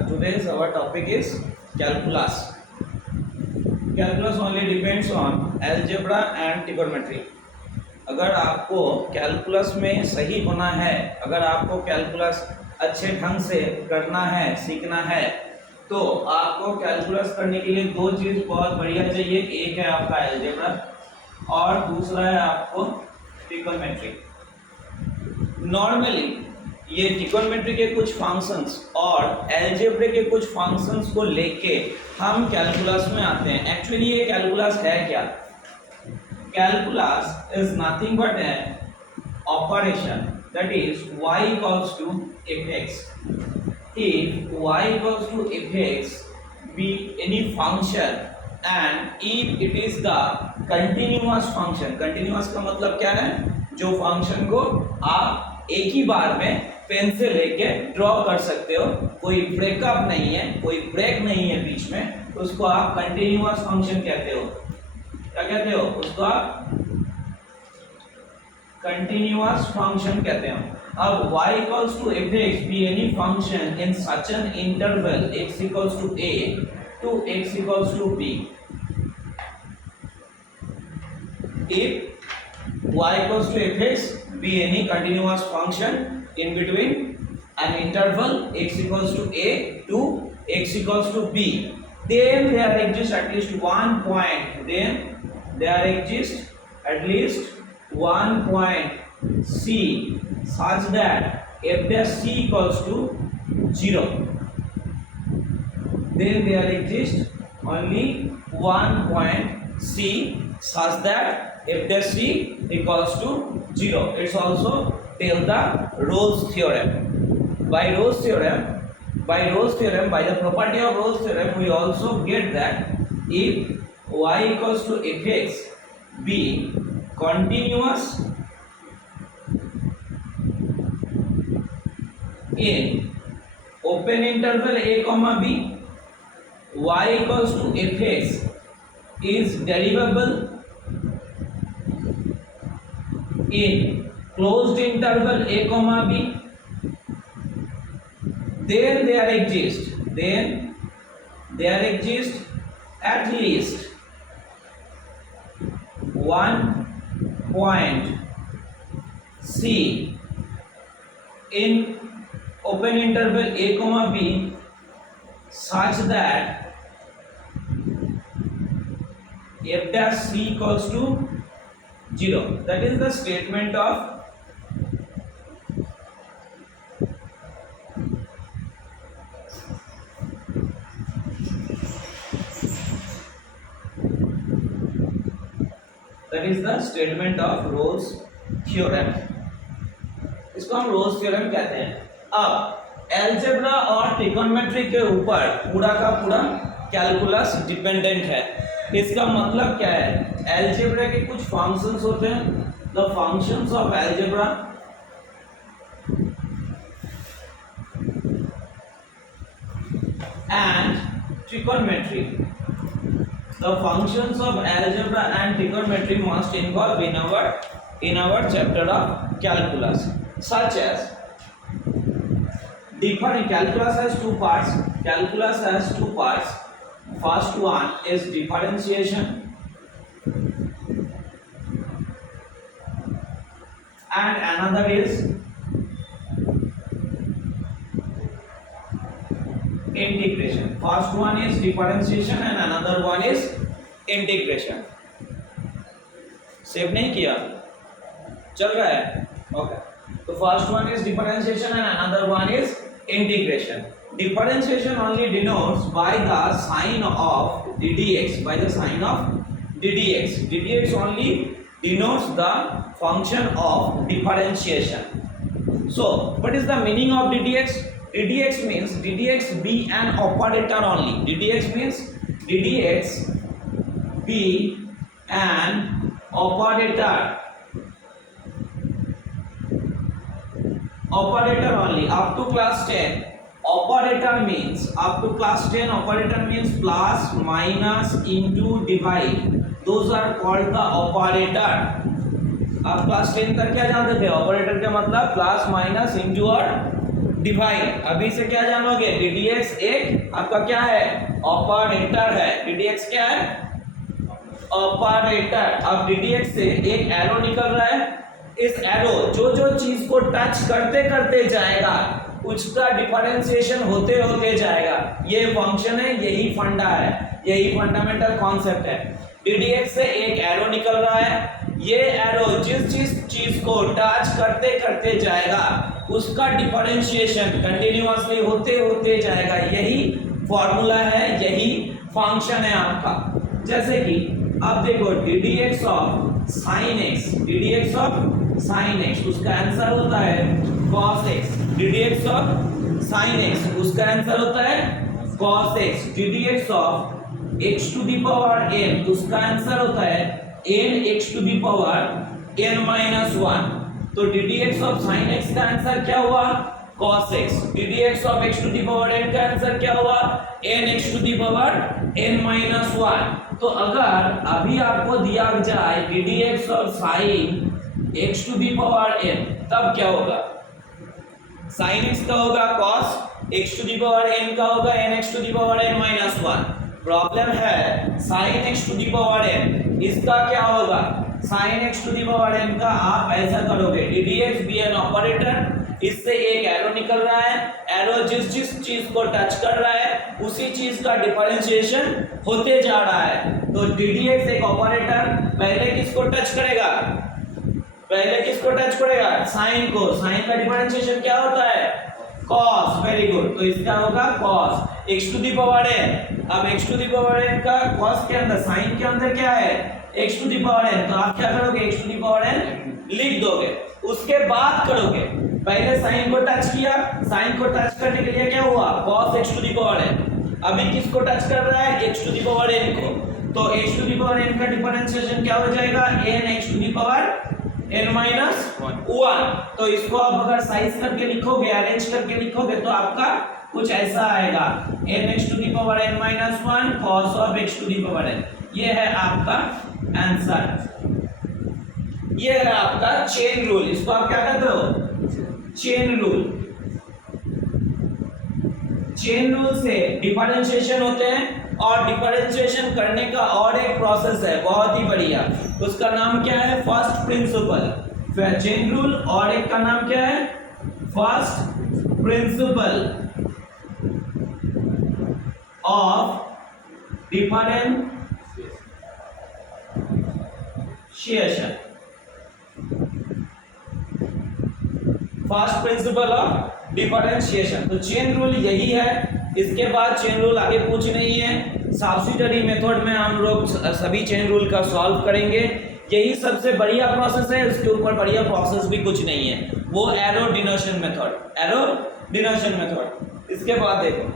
Today's our topic is calculus. Calculus only depends on algebra and trigonometry. अगर आपको calculus में सही होना है, अगर आपको कैलकुलस अच्छे ढंग से करना है, सीखना है, तो आपको कैलकुलस करने के लिए दो चीज़ बहुत बढ़िया चाहिए। एक है आपका अलजेब्रा और दूसरा है आपको ट्रिगोनोमेट्री। नॉर्मली ये ट्रिगोनोमेट्री के कुछ फंक्शंस और अलजेब्रा के कुछ फंक्शंस को लेके हम कैलकुलस में आते हैं। एक्चुअली ये कैलकुलस है क्या? Calculus is nothing but an operation, that is y equals to fx. If y equals to fx be any function and if it is the continuous function, continuous का मतलब क्या है? जो फंक्शन को आप एक ही बार में पेन से लेके ड्रॉ कर सकते हो, कोई ब्रेकअप नहीं है, कोई ब्रेक नहीं है बीच में, तो उसको आप कंटिन्यूअस फंक्शन कहते हो। क्या कहते हो? उसको आप कंटिन्यूअस फंक्शन कहते हैं। अब y equals to fx be any function in such an interval x equals to a to x equals to b. If y equals to fx be any continuous function in between an interval x equals to a to x equals to b, then there exists at least one point. Then there exists at least one point C such that f dash c equals to 0. Then there exists only one point C such that f dash c equals to 0. It's also tell the Rolle's theorem. By Rolle's theorem, by the property of Rolle's theorem, we also get that if y equals to fx be continuous in open interval a comma b, y equals to fx is derivable in closed interval a comma b, then there exists at least one point C in open interval a comma b such that f dash c equals to 0. That is the statement of Rolle's theorem. इसको हम Rolle's theorem कहते हैं। अब algebra और trigonometry के ऊपर पूरा का पूरा कैलकुलस डिपेंडेंट है। इसका मतलब क्या है? अलजेब्रा के कुछ फंक्शंस होते हैं, the functions of algebra and trigonometry. The functions of algebra and trigonometry must involve in our chapter of calculus, such as calculus has two parts. Calculus has two parts. First one is differentiation and another is integration. First one is differentiation and another one is integration. Save नहीं किया? चल रहा है? Okay. तो first one is differentiation and another one is integration. Differentiation only denotes by the sign of ddx. By the sign of ddx. Ddx only denotes the function of differentiation. So, what is the meaning of ddx? ddx means ddx be an operator only. ddx means ddx be an operator only up to class 10. Operator means up to class 10 operator means plus, minus, into, divide. Those are called the operator. आप class 10 तक क्या जानते थे? Operator का मतलब plus, minus, into और divide, अभी से क्या जानोगे, ddx एक आपका क्या है, ऑपरेटर है। ddx क्या है, ऑपरेटर। अब ddx से एक एरो निकल रहा है, इस एरो जो जो चीज को टच करते करते जाएगा उसका डिफरेंशिएशन होते होते जाएगा। ये फंक्शन है, यही फंडा है, यही फंडामेंटल कॉन्सेप्ट है। ddx से एक एरो निकल रहा है, ये एरो जिस जिस चीज को टच करते करते जाएगा उसका डिफरेंशिएशन कंटिन्यूअसली होते होते जाएगा। यही फॉर्मूला है, यही फंक्शन है आपका। जैसे कि अब देखो ddx of sin x, ddx of sin x उसका आंसर होता है cos x, ddx of sin x उसका आंसर होता है cos x, ddx of x to the power n उसका आंसर होता है n x to the power n minus 1। तो ddx ऑफ sin x का आंसर क्या हुआ, cos x, ddx of x to the power n का answer क्या हुआ, n x to the power n minus 1। तो अगर अभी आपको दिया जाए ddx of sin x to the power n, तब क्या होगा, sin x का होगा cos x to the power n का होगा n x to the power n minus 1। Problem है sin x to the power n, इसका क्या होगा, sin x to the power n का आप ऐसा करोगे ddx भी एन ऑपरेटर, इससे एक एरो निकल रहा है, एरो जिस जिस चीज को टच कर रहा है उसी चीज का डिफरेंशिएशन होते जा रहा है। तो ddx एक ऑपरेटर पहले किसको टच करेगा, पहले किसको टच करेगा, साइन को, साइन का डिफरेंशिएशन क्या होता है, cos। वेरी गुड, तो इसका होगा cos x to the power n। अब x to the power n का cos के अंदर, साइन के अंदर क्या है, x to the power n, तो आप क्या करोगे, x to the power n लिख दोगे। उसके बाद करोगे, पहले साइन को टच किया, साइन को टच करने के लिए क्या हुआ, cos x to the power n। अभी किसको टच कर रहा है, x to the power n को, तो x to the power n का डिफरेंशिएशन क्या हो जाएगा, n x to the power n minus 1। तो इसको आप अगर साइज करके लिखोगे, अरेंज करके लिखोगे तो आपका कुछ ऐसा आएगा, n x to the power n minus 1 cos of x to the power n। ये है आपका आंसर, ये है आपका चेन रूल। इसको आप क्या कहते हो, चेन रूल। चेन रूल से डिफरेंशिएशन होते हैं, और डिफरेंशिएशन करने का और एक प्रोसेस है बहुत ही बढ़िया, उसका नाम क्या है, फर्स्ट प्रिंसिपल। चेन रूल और एक का नाम क्या है, first principle of differentiation. First principle of differentiation. तो चेन रूल यही है, इसके बाद चेन रूल आगे कुछ नहीं है। सब्सिडियरी मेथड में हम लोग सभी चेन रूल का सॉल्व करेंगे, यही सबसे बढ़िया प्रोसेस है, उसके ऊपर बढ़िया प्रोसेस भी कुछ नहीं है, वो एरो डिनोशन मेथड, एरो डिनोशन मेथड। इसके बाद देखो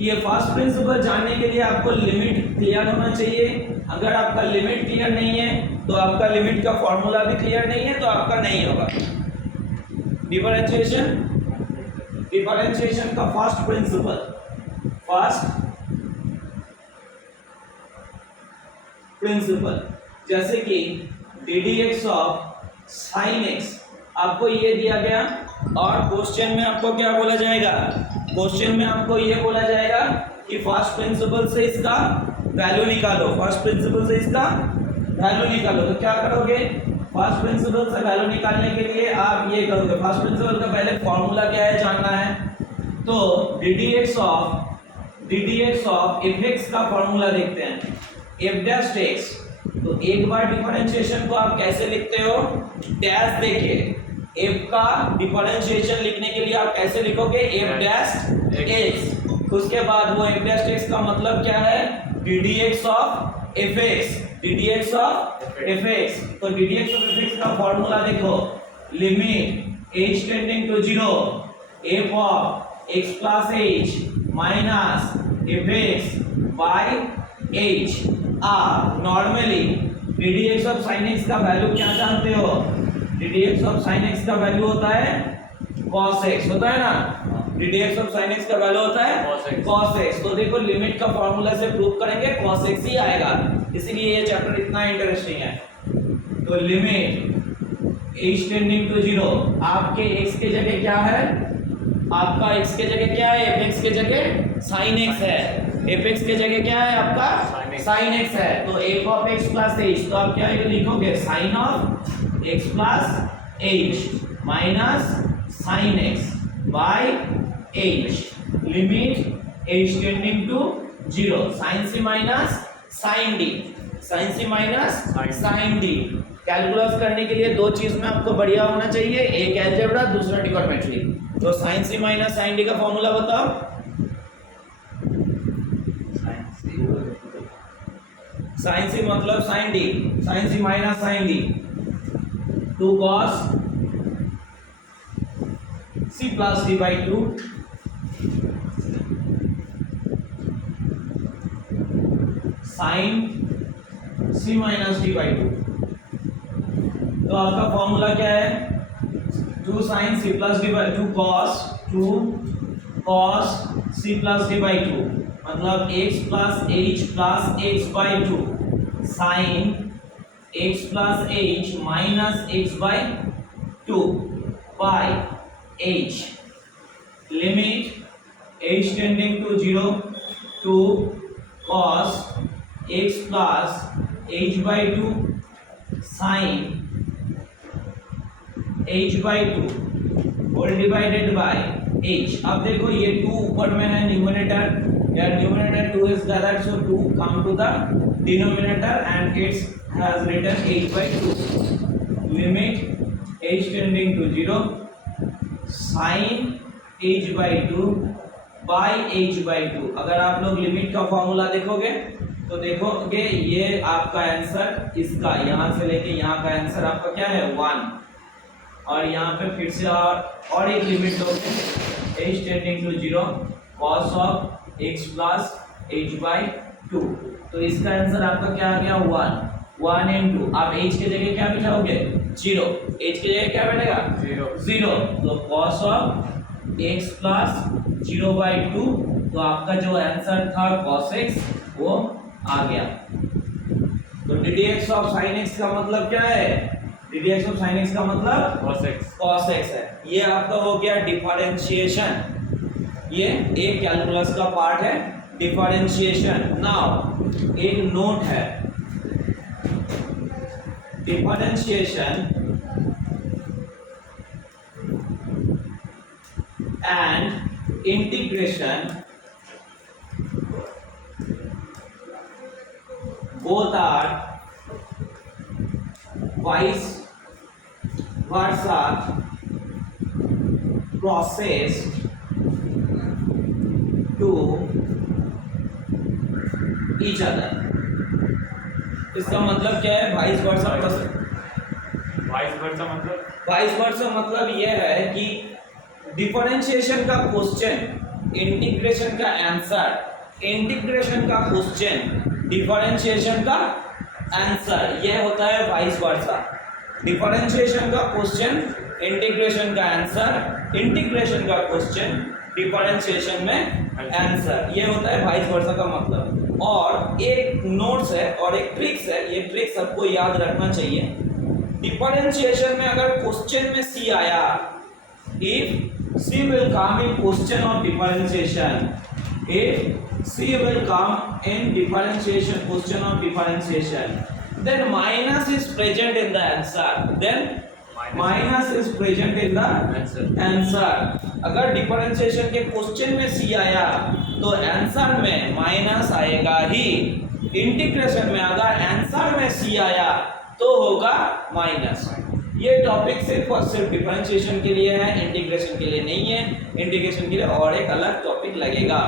ये फर्स्ट प्रिंसिपल जानने के लिए आपको लिमिट क्लियर होना चाहिए। अगर आपका लिमिट क्लियर नहीं है तो आपका लिमिट का फॉर्मूला भी क्लियर नहीं है, तो आपका नहीं होगा। डिफरेंशिएशन, डिफरेंशिएशन का फर्स्ट प्रिंसिपल, फर्स्ट प्रिंसिपल, जैसे कि ddx ऑफ sin x आपको ये दिया गया, और क्वेश्चन में आपको क्या बोला जाएगा, क्वेश्चन में आपको ये बोला जाएगा कि फर्स्ट प्रिंसिपल से इसका वैल्यू निकालो, फर्स्ट प्रिंसिपल से इसका वैल्यू निकालो। तो क्या करोगे, फर्स्ट प्रिंसिपल से वैल्यू निकालने के लिए आप ये करोगे, फर्स्ट प्रिंसिपल का पहले फॉर्मूला क्या है जानना है। तो ddx ऑफ fx का फॉर्मूला देखते हैं, f डैश x। तो एक बार डिफरेंशिएशन को आप कैसे लिखते हो, डैश देखिए, f का डिफरेंशिएशन लिखने के लिए आप कैसे लिखोगे, f डैश x। उसके बाद वो f डैश x का मतलब क्या है, ddx of fx, ddx of fx। तो ddx ऑफ fx का फॉर्मूला देखो, limit h tending to 0 f of x plus h minus fx by h। आप normally ddx of sin x का value क्या जानते हो, ddx ऑफ sin x का value होता है cos x, होता है ना, ddx ऑफ sin x का वैल्यू होता है cos x। तो देखो लिमिट का फार्मूला से प्रूव करेंगे cos x ही आएगा, इसीलिए ये चैप्टर इतना इंटरेस्टिंग है। तो लिमिट h टेंडिंग टू 0, आपके x के जगह क्या है, आपका x के जगह क्या है, fx के जगह sin x है, fx के जगह क्या है आपका sin x है। तो f of x plus h, तो आप क्या लिखोगे sin of x plus h minus sin x by h, limit h tending to 0, sin c minus sin d, sin c minus sin d। Calculus करने के लिए दो चीज में आपको बढ़िया होना चाहिए, एक अलजेब्रा दूसरा ट्रिगोनोमेट्री। तो sin c minus sin d का फॉर्मूला बताओ। sin c मतलब sin d, sin c minus sin d, 2 cos c plus d by 2 sin c minus d by 2। तो आपका फॉर्मूला क्या है, 2 sin c plus d by 2 cos c plus d by 2, मतलब x plus h plus x by 2 sin x plus h minus x by 2 by h, limit h tending to 0 to cos x plus h by 2 sin h by 2 whole divided by h। अब देखो ये 2 ऊपर में है numerator, या numerator 2 is direct, so 2 come to the denominator and it has written h by 2, limit h tending to 0 sin h by 2 by h by 2। अगर आप लोग लिमिट का फॉर्मूला देखोगे तो देखोगे ये आपका आंसर, इसका यहां से लेके यहां का आंसर आपका क्या है 1, और यहाँ पे फिर से और एक लिमिट लोगे h tending to 0 cos of x plus h by 2। तो इसका आंसर आपका क्या आ गया 1 into, आप h के जगह क्या बिठाओगे 0, h के जगह क्या बैठेगा 0, तो cos of x plus 0 by 2, तो आपका जो आंसर था cos x वो आ गया। तो ddx of sin x का मतलब क्या है, ddx of sin x का मतलब cos x है। ये आपका हो गया डिफरेंशिएशन, ये एक कैलकुलस का पार्ट है डिफरेंशिएशन। नाउ एक नोट है, differentiation and integration both are vice versa process to each other। इसका मतलब क्या है, वाइस वर्सा मतलब, वाइस वर्सा मतलब यह है कि डिफरेंशिएशन का क्वेश्चन इंटीग्रेशन का आंसर, इंटीग्रेशन का क्वेश्चन डिफरेंशिएशन का आंसर, यह होता है वाइस वर्सा। डिफरेंशिएशन का क्वेश्चन इंटीग्रेशन का आंसर, इंटीग्रेशन का क्वेश्चन डिफरेंशिएशन में आंसर, यह होता है वाइस वर्सा का मतलब। और एक नोट्स है और एक ट्रिक्स है, ये ट्रिक सबको याद रखना चाहिए। डिफरेंशिएशन में अगर क्वेश्चन में सी आया, if C will come in question of differentiation, if C will come in differentiation, question of differentiation, then minus is present in the answer, then minus is present in the answer। अगर differentiation के question में C आया तो answer में minus आएगा ही, integration में अगर answer में C आया तो होगा minus। ये टॉपिक सिर्फ और सिर्फ डिफरेंशिएशन के लिए है, इंटीग्रेशन के लिए नहीं है। इंटीग्रेशन के लिए और एक अलग टॉपिक लगेगा।